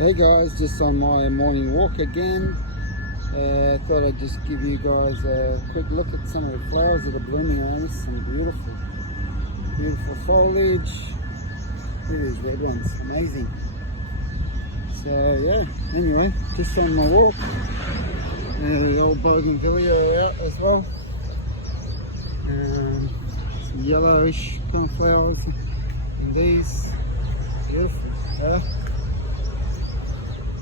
Hey guys, just on my morning walk again. Thought I'd just give you guys a quick look at some of the flowers that are blooming on us. Some beautiful foliage. Look at these red ones, amazing. So yeah, anyway, just on my walk. The old bougainvillea are out as well. Some yellowish kind of flowers, and these beautiful.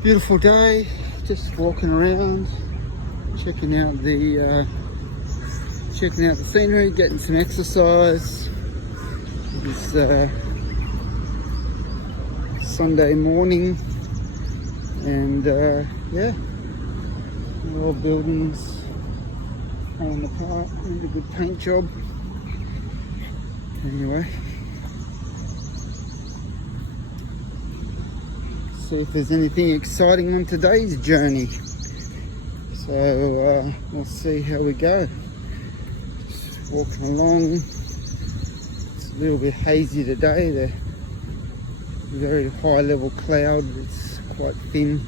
Beautiful day, just walking around, checking out the scenery, getting some exercise. It's Sunday morning, and yeah, all buildings falling apart. Did a good paint job. Anyway, see if there's anything exciting on today's journey. So we'll see how we go. Just walking along. It's a little bit hazy today. The very high level cloud. It's quite thin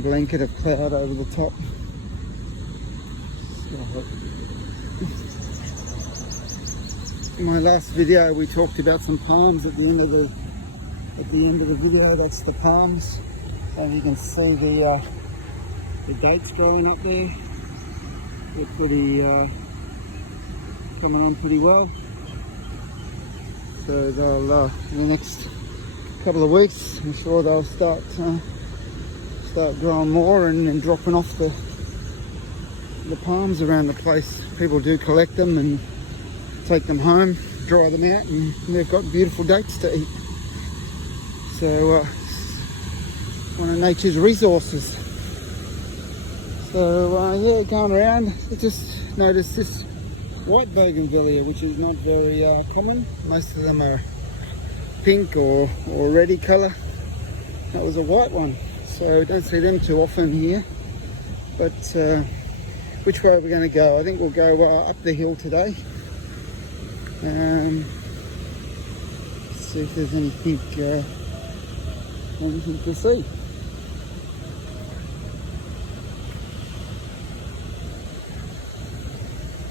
blanket of cloud over the top. In my last video we talked about some palms at the end of the video. That's the palms, and you can see the dates growing up there. They're pretty coming on pretty well. So they'll in the next couple of weeks, I'm sure they'll start growing more and dropping off the palms around the place. People do collect them and take them home, dry them out, and they've got beautiful dates to eat. So one of nature's resources. So yeah, going around, I just noticed this white bougainvillea, which is not very common. Most of them are pink or reddy colour. That was a white one, so don't see them too often here. But which way are we going to go? I think we'll go up the hill today. See if there's anything to see.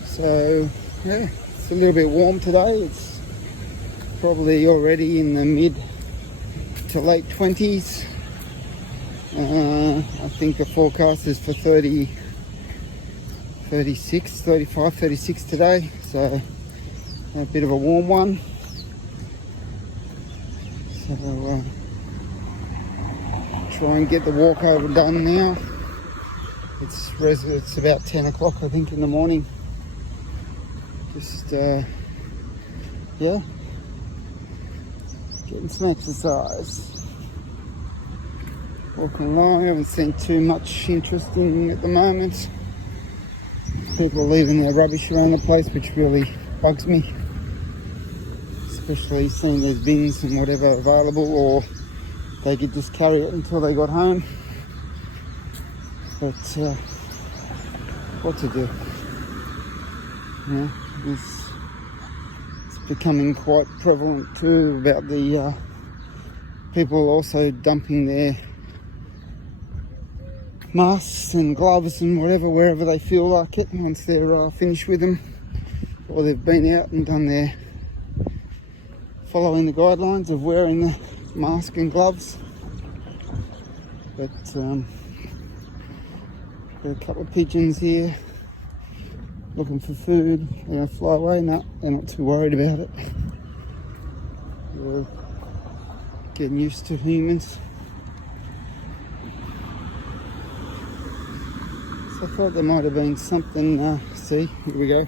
So yeah, it's a little bit warm today. It's probably already in the mid to late 20s. I think the forecast is for 36 today, so a bit of a warm one. So try and get the walk over done now. It's about 10 o'clock, I think, in the morning. Just yeah, getting some exercise. Walking along. I haven't seen too much interesting at the moment. People leaving their rubbish around the place, which really bugs me. Especially seeing there's bins and whatever available, or they could just carry it until they got home. But what to do? Yeah, it's becoming quite prevalent too about the people also dumping their masks and gloves and whatever wherever they feel like it once they're finished with them, or they've been out and done their following the guidelines of wearing the mask and gloves. But got a couple of pigeons here looking for food. They're going to fly away. No, they're not too worried about it. They're getting used to humans. So I thought there might have been something. See, here we go.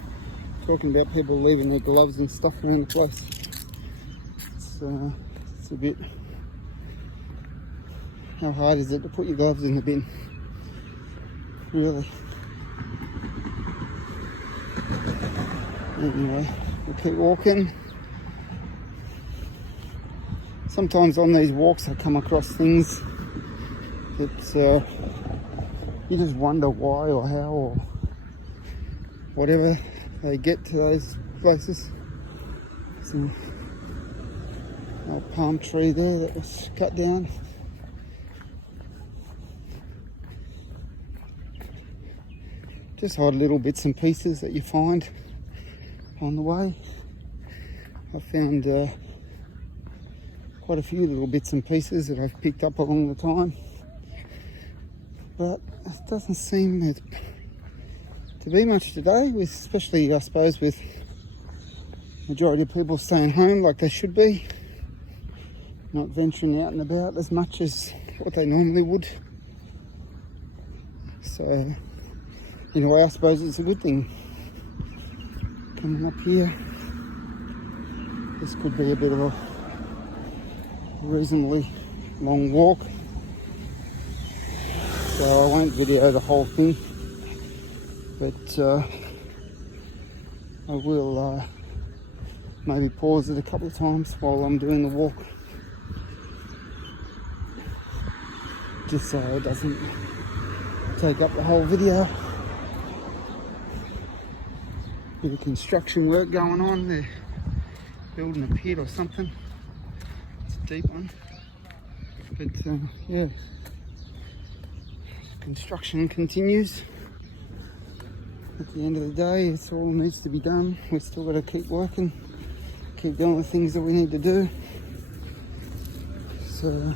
Talking about people leaving their gloves and stuff around the place. It's a bit. How hard is it to put your gloves in the bin? Really? Anyway, we'll keep walking. Sometimes on these walks I come across things that you just wonder why or how or whatever they get to those places. Some old palm tree there that was cut down. just odd little bits and pieces that you find on the way. I found quite a few little bits and pieces that I've picked up along the time, but it doesn't seem to be much today, with especially I suppose with majority of people staying home like they should be, not venturing out and about as much as what they normally would. So in a way I suppose it's a good thing. Coming up here, this could be a bit of a reasonably long walk, so I won't video the whole thing, but I will maybe pause it a couple of times while I'm doing the walk, just so it doesn't take up the whole video. Bit of construction work going on. They're building a pit or something. It's a deep one, but yeah, construction continues. At the end of the day, it's all needs to be done. We've still got to keep working, keep doing the things that we need to do. So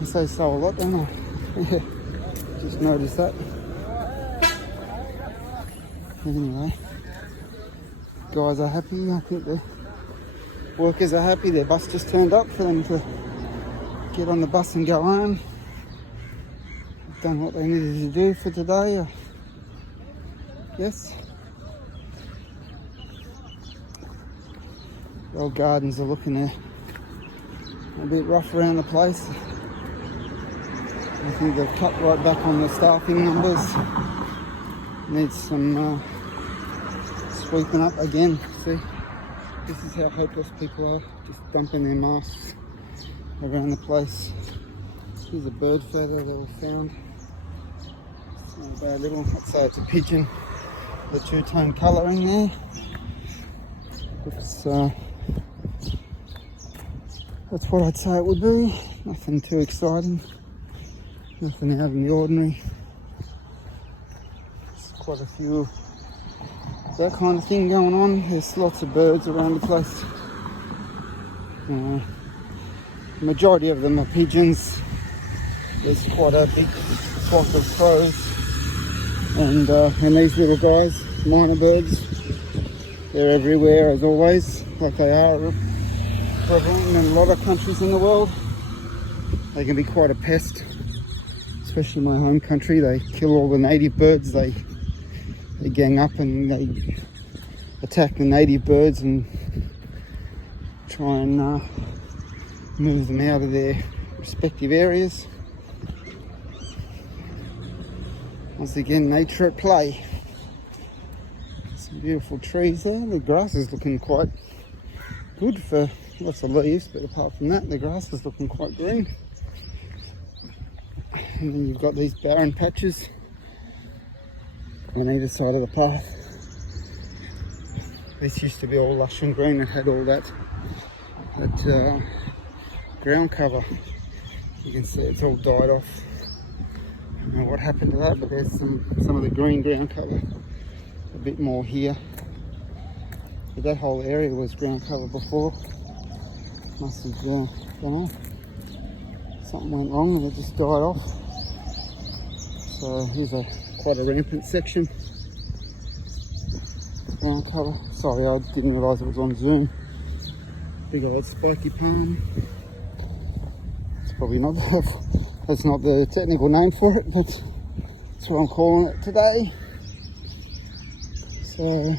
I say so a lot, don't I? Yeah, just noticed that. Anyway, guys are happy. I think the workers are happy. Their bus just turned up for them to get on the bus and go home. They've done what they needed to do for today. Yes. The old gardens are looking a bit rough around the place. I think they've cut right back on the staffing numbers. Needs some sweeping up again. See, this is how hopeless people are, just dumping their masks around the place. Here's a bird feather that we found. It's not a bad little, I'd say it's a pigeon. The two-tone colour in there. Looks, that's what I'd say it would be. Nothing too exciting. Nothing out of the ordinary. There's quite a few that kind of thing going on. There's lots of birds around the place. The majority of them are pigeons. There's quite a big flock of crows. And these little guys, minor birds, they're everywhere as always, like they are prevalent in a lot of countries in the world. They can be quite a pest, especially my home country. They kill all the native birds. They gang up and they attack the native birds and try and move them out of their respective areas. Once again, nature at play. Some beautiful trees there. The grass is looking quite good for lots of leaves, but apart from that, the grass is looking quite green. And then you've got these barren patches on either side of the path. This used to be all lush and green and had all that ground cover. You can see it's all died off. I don't know what happened to that, but there's some of the green ground cover. A bit more here. But that whole area was ground cover before. Must have, don't know, something went wrong and it just died off. So here's quite a rampant section. Ground cover. Sorry, I didn't realise it was on Zoom. Big old spiky palm. It's probably not that's not the technical name for it, but that's what I'm calling it today. So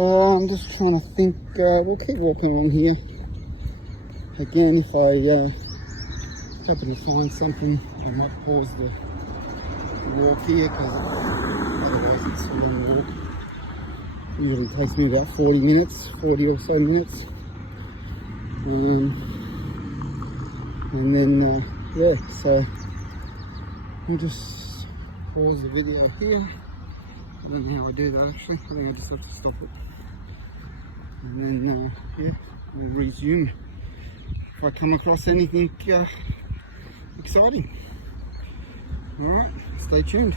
I'm just trying to think. We'll keep walking along here. Again, if I happen to find something, I might pause the walk here, because otherwise it's a long walk. It usually takes me about 40 or so minutes. And then, yeah, so I'll just pause the video here. I don't know how I do that actually. I think I just have to stop it. And then, yeah, we'll resume if I come across anything exciting. Alright, stay tuned.